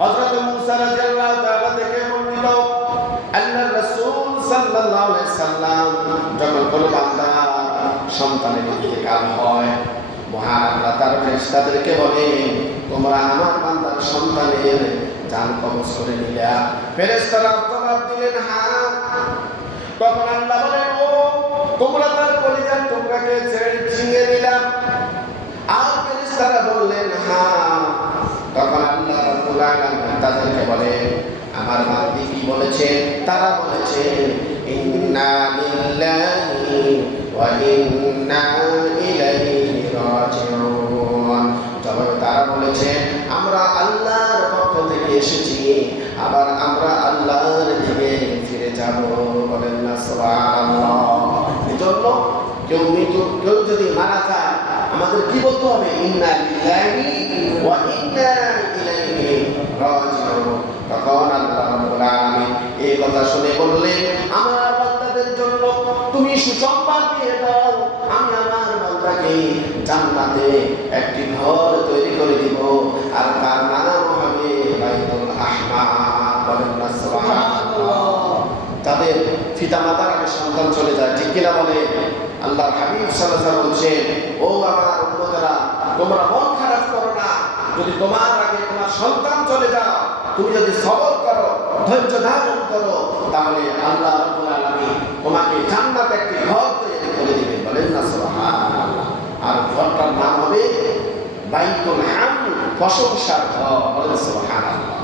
হযরত মুসা রাদিয়াল্লাহু তাআলা থেকে বর্ণিত আল্লাহর রাসূল সাল্লাল্লাহু আলাইহি সাল্লাম যখন কোনো বান্দা সন্তানের ইন্তেকাল হয়, মহান আল্লাহ তার ফেরেশতাদেরকে বলে, তোমরা আমার বান্দার সন্তানের জান কবজ করে নিলা। ফেরেশতারা জবাব দিলেন, হ্যাঁ। তখন আল্লাহ বলেন, ও তোমরা তার কলিজার টুকরাকে ছিনিয়ে নিলা। আর ফেরেশতারা বললেন, হ্যাঁ। তখন আল্লাহ রাব্বুল আলামিন তাদেরকে বলে, আমার বান্দী কি বলেছে? তারা বলেছে, ইন্না লিল্লাহি ওয়া ইন্না ইলাইহি রাজিউন। তবে তারা বলেছে, আমরা আল্লাহর পক্ষ থেকে এসেছি, আবার আমরা আল্লাহর দিকে ফিরে যাব। বলেন না সুবহানাল্লাহ। এজন্য কেউ যদি মারা যায়, আমাদের কি বলতে হবে? ইন্না লিল্লাহি ওয়া ইন্না ইলাইহি রাজিউন। তখন আল্লাহ রাব্বুল আলামিন এই কথা শুনে বললেন, আমার বান্দাদের জন্য তুমি সুসংবাদ দিয়ে দাও, আমি আমার বান্দাকে জান্নাতে একটি ঘর তৈরি করে দিব, আর তার নাম হবে বাইতুল আহমাদ। বলেন না সুবহানাল্লাহ। তাদের পিতামাতার আগে সন্তান চলে যায়, ঠিক কিনা বলে? আল্লাহর হাবিব সাল্লাল্লাহু আলাইহি ওয়াসাল্লাম বলছেন, ও আমার উম্মতেরা, তোমরা মন খারাপ করো না। যদি তোমার আগে তোমার সন্তান চলে যায়, তুমি যদি সবর করো, ধৈর্য ধারণ করো, তাহলে আল্লাহ রাব্বুল আলামিন তোমাকে জান্নাতে একটি ঘর তৈরি করে দিবেন। বলেন না সুবহানাল্লাহ। আর ঘরটার নাম হবে বাইতুল হামদ, প্রশংসার ঘর। বলেন সুবহানাল্লাহ।